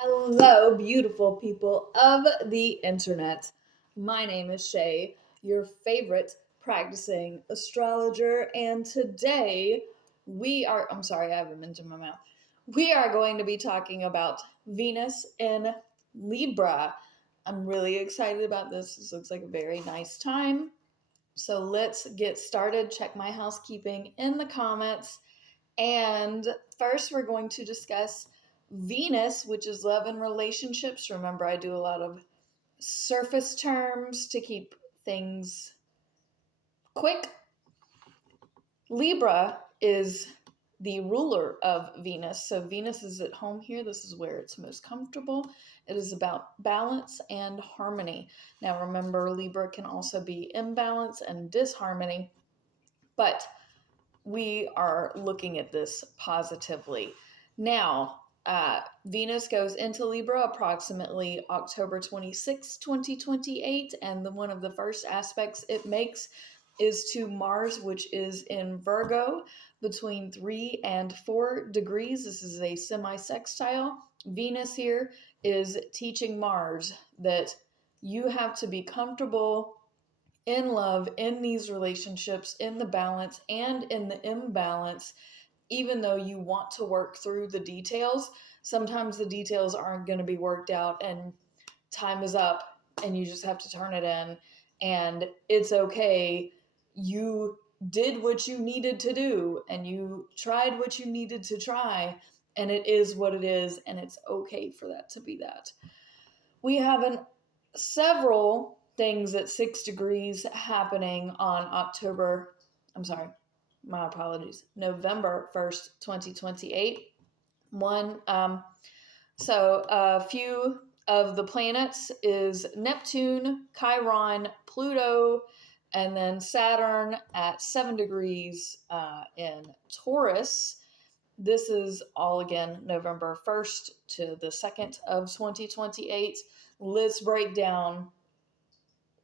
Hello, beautiful people of the internet. My name is Shay, your favorite practicing astrologer, and today I'm sorry, I have a mint in my mouth. We are going to be talking about Venus in Libra. I'm really excited about this. This looks like a very nice time. So let's get started. Check my housekeeping in the comments. And first, we're going to discuss Venus, which is love and relationships. Remember, I do a lot of surface terms to keep things quick. Libra is the ruler of Venus. So Venus is at home here. This is where it's most comfortable. It is about balance and harmony. Now, remember, Libra can also be imbalance and disharmony, but we are looking at this positively. Now, Venus goes into Libra approximately October 26, 2028, and one of the first aspects it makes is to Mars, which is in Virgo between 3 and 4 degrees. This is a semi-sextile. Venus here is teaching Mars that you have to be comfortable in love, in these relationships, in the balance and in the imbalance, even though you want to work through the details. Sometimes the details aren't going to be worked out and time is up and you just have to turn it in. And it's okay. You did what you needed to do and you tried what you needed to try. And it is what it is. And it's okay for that to be that. We have several things at 6 degrees happening on I'm sorry, my apologies, November 1st, 2028. One, so a few of the planets is Neptune, Chiron, Pluto, and then Saturn at 7 degrees in Taurus. This is all again November 1st to the 2nd of 2028. Let's break down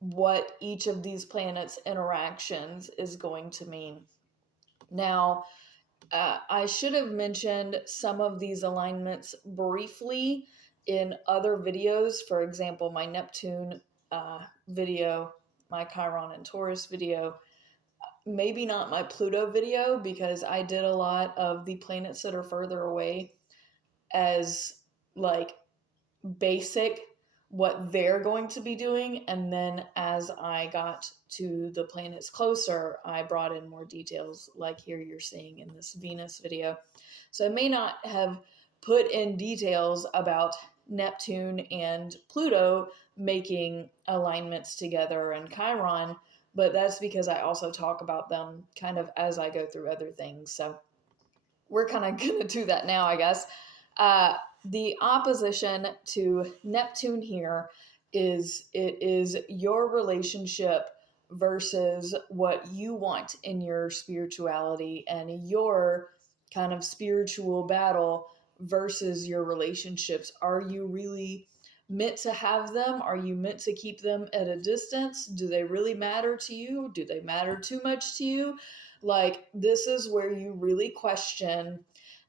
what each of these planets' interactions is going to mean. Now, I should have mentioned some of these alignments briefly in other videos. For example, my Neptune video, my Chiron and Taurus video, maybe not my Pluto video, because I did a lot of the planets that are further away as like basic what they're going to be doing, and then as I got to the planets closer, I brought in more details like here you're seeing in this Venus video. So I may not have put in details about Neptune and Pluto making alignments together and Chiron, but that's because I also talk about them kind of as I go through other things. So we're kind of going to do that now, I guess. The opposition to Neptune here is it is your relationship versus what you want in your spirituality and your kind of spiritual battle versus your relationships. Are you really meant to have them? Are you meant to keep them at a distance? Do they really matter to you? Do they matter too much to you? Like, this is where you really question.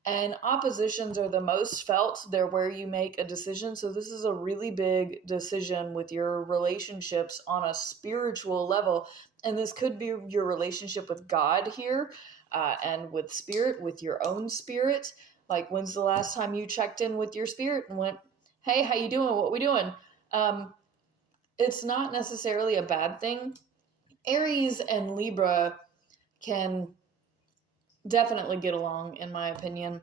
And oppositions are the most felt. They're where you make a decision. So, this is a really big decision with your relationships on a spiritual level. And this could be your relationship with God here and with spirit, with your own spirit. Like, when's the last time you checked in with your spirit and went, hey, how you doing? What we doing? Um, it's not necessarily a bad thing. Aries and Libra can definitely get along, in my opinion.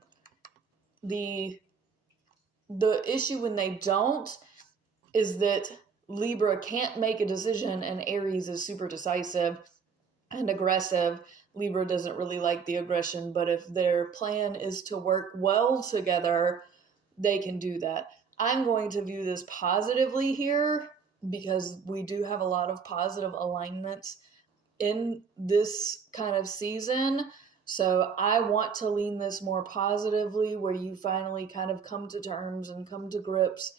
The issue when they don't is that Libra can't make a decision and Aries is super decisive and aggressive. Libra doesn't really like the aggression, but if their plan is to work well together, they can do that. I'm going to view this positively here because we do have a lot of positive alignments in this kind of season. So I want to lean this more positively, where you finally kind of come to terms and come to grips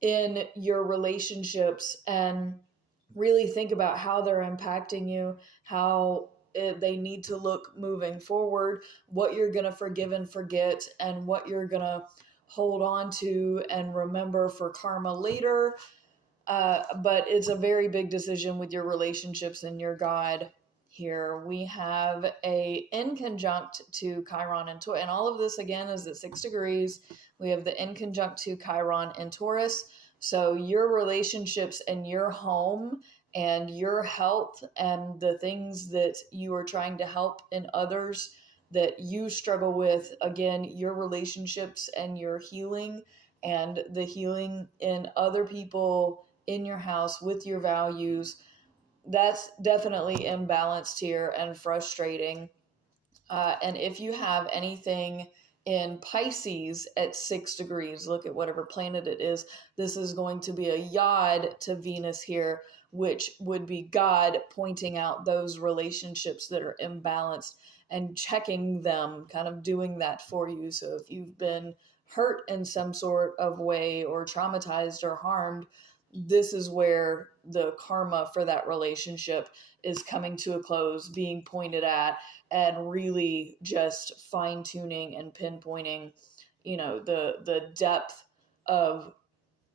in your relationships and really think about how they're impacting you, how they need to look moving forward, what you're going to forgive and forget, and what you're going to hold on to and remember for karma later. But it's a very big decision with your relationships and your God. Here we have a in conjunct to Chiron and Taurus, and all of this again is at 6 degrees. We have the in conjunct to Chiron and Taurus. So your relationships and your home and your health and the things that you are trying to help in others that you struggle with, again, your relationships and your healing and the healing in other people in your house with your values, that's definitely imbalanced here and frustrating. And if you have anything in Pisces at 6 degrees, look at whatever planet it is. This is going to be a yod to Venus here, which would be God pointing out those relationships that are imbalanced and checking them, kind of doing that for you. So if you've been hurt in some sort of way or traumatized or harmed, this is where the karma for that relationship is coming to a close, being pointed at, and really just fine tuning and pinpointing, the depth of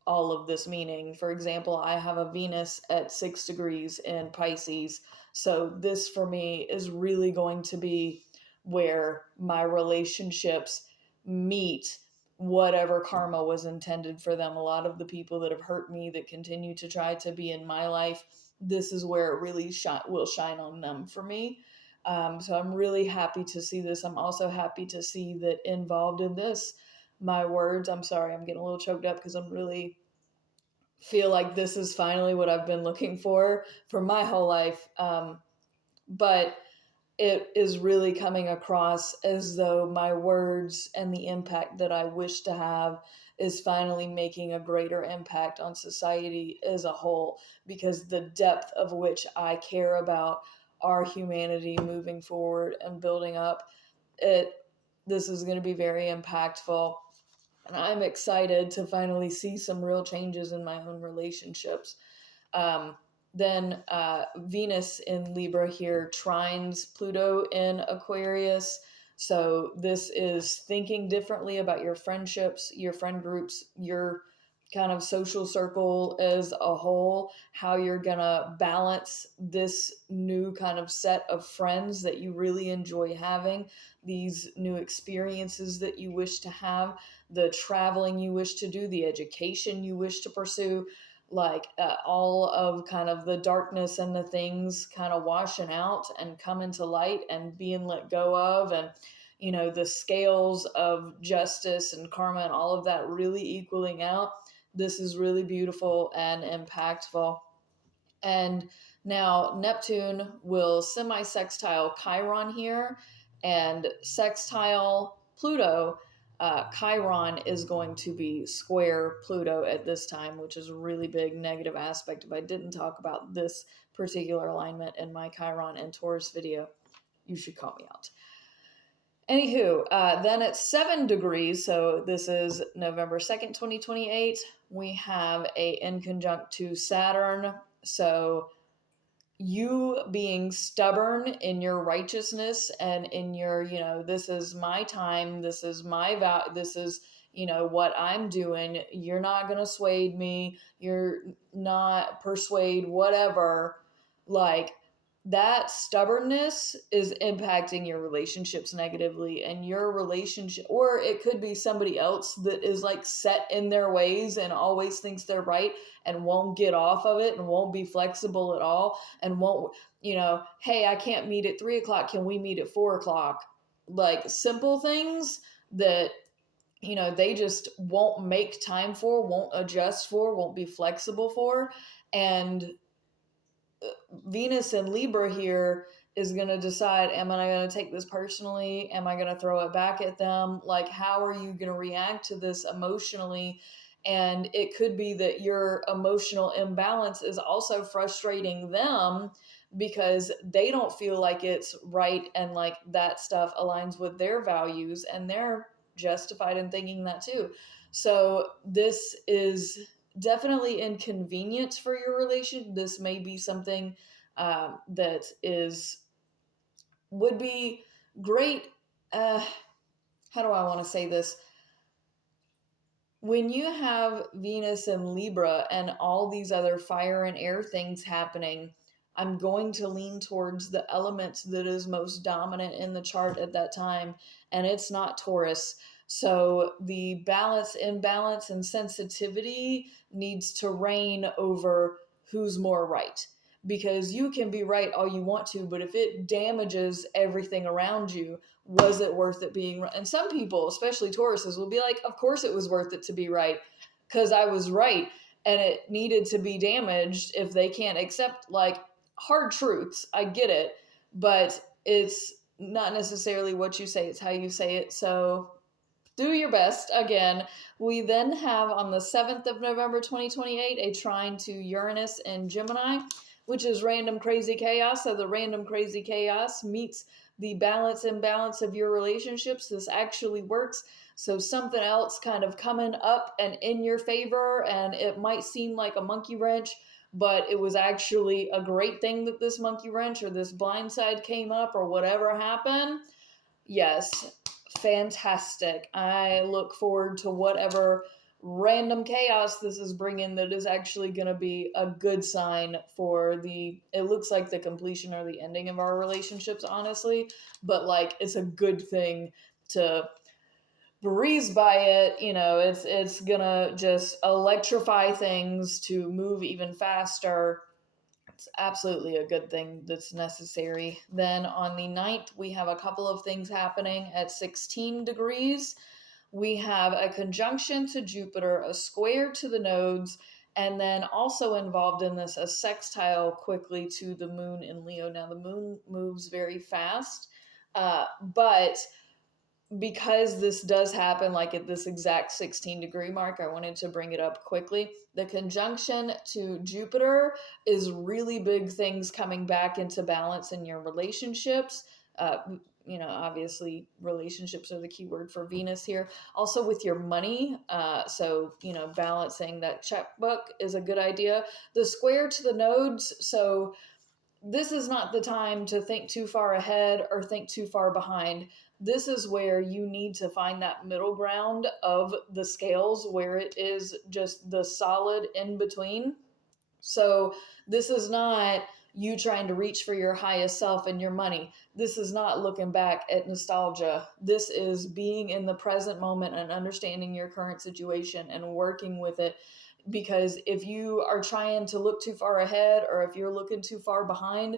all of this meaning. For example, I have a Venus at 6 degrees in Pisces. So this for me is really going to be where my relationships meet whatever karma was intended for them. A lot of the people that have hurt me that continue to try to be in my life, this is where it really will shine on them for me. So I'm really happy to see this. I'm also happy to see that involved in this, my words, I'm sorry, I'm getting a little choked up because I'm really feel like this is finally what I've been looking for my whole life. But it is really coming across as though my words and the impact that I wish to have is finally making a greater impact on society as a whole, because the depth of which I care about our humanity moving forward and building up, it this is going to be very impactful. And I'm excited to finally see some real changes in my own relationships. Um, then Venus in Libra here trines Pluto in Aquarius. So this is thinking differently about your friendships, your friend groups, your kind of social circle as a whole, how you're going to balance this new kind of set of friends that you really enjoy having, these new experiences that you wish to have, the traveling you wish to do, the education you wish to pursue, like all of kind of the darkness and the things kind of washing out and coming to light and being let go of, and the scales of justice and karma and all of that really equaling out. This is really beautiful and impactful. And now Neptune will semi-sextile Chiron here and sextile Pluto. Chiron is going to be square Pluto at this time, which is a really big negative aspect. If I didn't talk about this particular alignment in my Chiron and Taurus video, you should call me out. Anywho, then at 7 degrees, so this is November 2nd, 2028, we have a in conjunct to Saturn. So you being stubborn in your righteousness and in your, this is my time, this is my this is, what I'm doing. You're not going to sway me. You're not persuade, whatever. Like, that stubbornness is impacting your relationships negatively, and your relationship, or it could be somebody else that is like set in their ways and always thinks they're right and won't get off of it and won't be flexible at all and won't, hey, I can't meet at 3 o'clock. Can we meet at 4 o'clock? Like simple things that, they just won't make time for, won't adjust for, won't be flexible for. And Venus and Libra here is going to decide, am I going to take this personally? Am I going to throw it back at them? Like, how are you going to react to this emotionally? And it could be that your emotional imbalance is also frustrating them because they don't feel like it's right and like that stuff aligns with their values, and they're justified in thinking that too. So this is definitely inconvenience for your relation. This may be something that would be great. How do I want to say this? When you have Venus and Libra and all these other fire and air things happening, I'm going to lean towards the element that is most dominant in the chart at that time, and it's not Taurus. So the balance, imbalance, and sensitivity needs to reign over who's more right. Because you can be right all you want to, but if it damages everything around you, was it worth it being right? And some people, especially Tauruses, will be like, of course it was worth it to be right because I was right, and it needed to be damaged if they can't accept like hard truths. I get it, but it's not necessarily what you say, it's how you say it. So do your best. Again, we then have on the 7th of November 2028 a trine to Uranus and Gemini, which is random crazy chaos. So the random crazy chaos meets the balance imbalance of your relationships. This actually works. So something else kind of coming up and in your favor, and it might seem like a monkey wrench, but it was actually a great thing that this monkey wrench or this blindside came up or whatever happened. Yes, fantastic. I look forward to whatever random chaos this is bringing that is actually going to be a good sign for it looks like the completion or the ending of our relationships, honestly, but like it's a good thing to breeze by it. It's gonna just electrify things to move even faster. It's absolutely a good thing that's necessary. Then on the 9th, we have a couple of things happening at 16 degrees. We have a conjunction to Jupiter, a square to the nodes, and then also involved in this, a sextile quickly to the moon in Leo. Now, the moon moves very fast, but because this does happen like at this exact 16-degree mark, I wanted to bring it up quickly. The conjunction to Jupiter is really big things coming back into balance in your relationships. Uh, obviously, relationships are the key word for Venus here. Also, with your money. So, balancing that checkbook is a good idea. The square to the nodes. So, this is not the time to think too far ahead or think too far behind. This is where you need to find that middle ground of the scales where it is just the solid in between. So, this is not you trying to reach for your highest self and your money. This is not looking back at nostalgia. This is being in the present moment and understanding your current situation and working with it, because if you are trying to look too far ahead or if you're looking too far behind,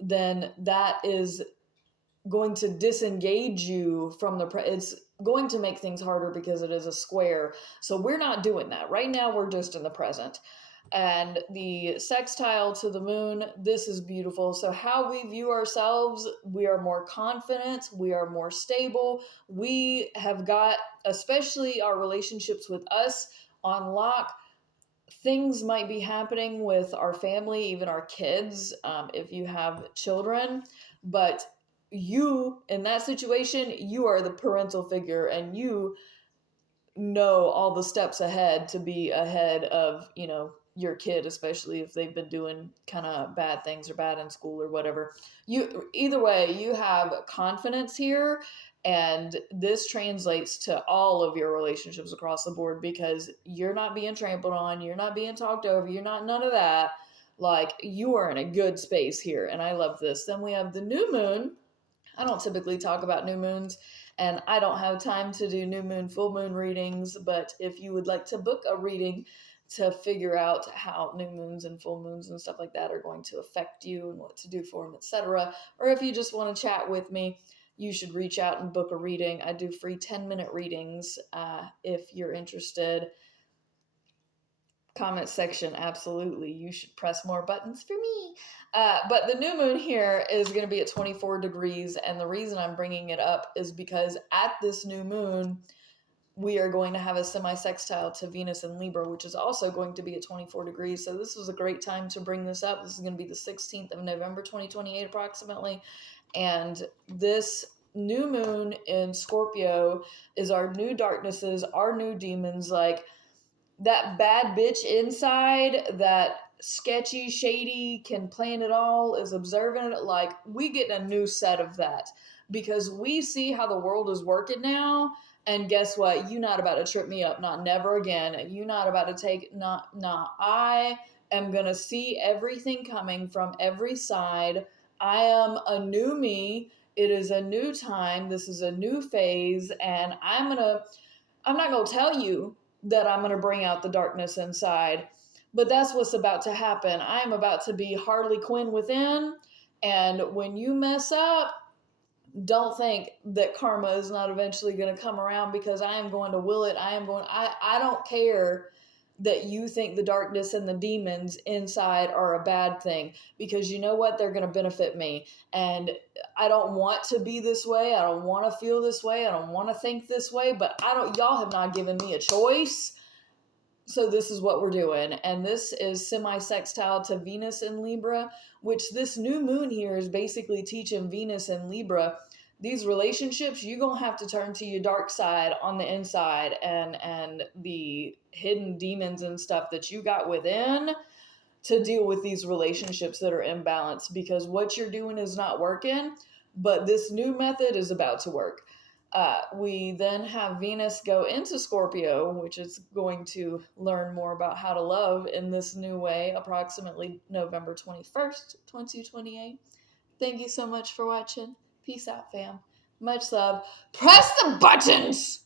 then that is going to disengage you from it's going to make things harder because it is a square. So we're not doing that right now. We're just in the present. And the sextile to the moon, this is beautiful. So how we view ourselves, we are more confident, we are more stable, we have got, especially our relationships with us, on lock. Things might be happening with our family, even our kids, if you have children, but you, in that situation, you are the parental figure and you know all the steps ahead to be ahead of, your kid, especially if they've been doing kind of bad things or bad in school or whatever. Either way, you have confidence here, and this translates to all of your relationships across the board because you're not being trampled on, you're not being talked over, you're not none of that. Like, you are in a good space here, and I love this. Then we have the new moon. I don't typically talk about new moons, and I don't have time to do new moon, full moon readings. But if you would like to book a reading to figure out how new moons and full moons and stuff like that are going to affect you and what to do for them, etc., or if you just want to chat with me, you should reach out and book a reading. I do free 10-minute readings if you're interested. Comment section, absolutely. You should press more buttons for me. But the new moon here is going to be at 24 degrees. And the reason I'm bringing it up is because at this new moon, we are going to have a semi-sextile to Venus and Libra, which is also going to be at 24 degrees. So this was a great time to bring this up. This is going to be the 16th of November, 2028 approximately. And this new moon in Scorpio is our new darknesses, our new demons, like that bad bitch inside, that sketchy, shady, can plan it all, is observant. Like, we get a new set of that because we see how the world is working now, And guess what? You not about to trip me up. Not never again. You not about to take, I am going to see everything coming from every side. I am a new me. It is a new time. This is a new phase. And I'm not going to tell you that I'm going to bring out the darkness inside, but that's what's about to happen. I am about to be Harley Quinn within. And when you mess up, don't think that karma is not eventually going to come around, because I am going to will it. I don't care that you think the darkness and the demons inside are a bad thing, because you know what? They're going to benefit me. And I don't want to be this way. I don't want to feel this way. I don't want to think this way, but y'all have not given me a choice. So this is what we're doing. And this is semi-sextile to Venus in Libra, which this new moon here is basically teaching Venus in Libra, these relationships, you're going to have to turn to your dark side on the inside, and the hidden demons and stuff that you got within to deal with these relationships that are imbalanced, because what you're doing is not working, but this new method is about to work. We then have Venus go into Scorpio, which is going to learn more about how to love in this new way, approximately November 21st, 2028. Thank you so much for watching. Peace out, fam. Much love. Press the buttons!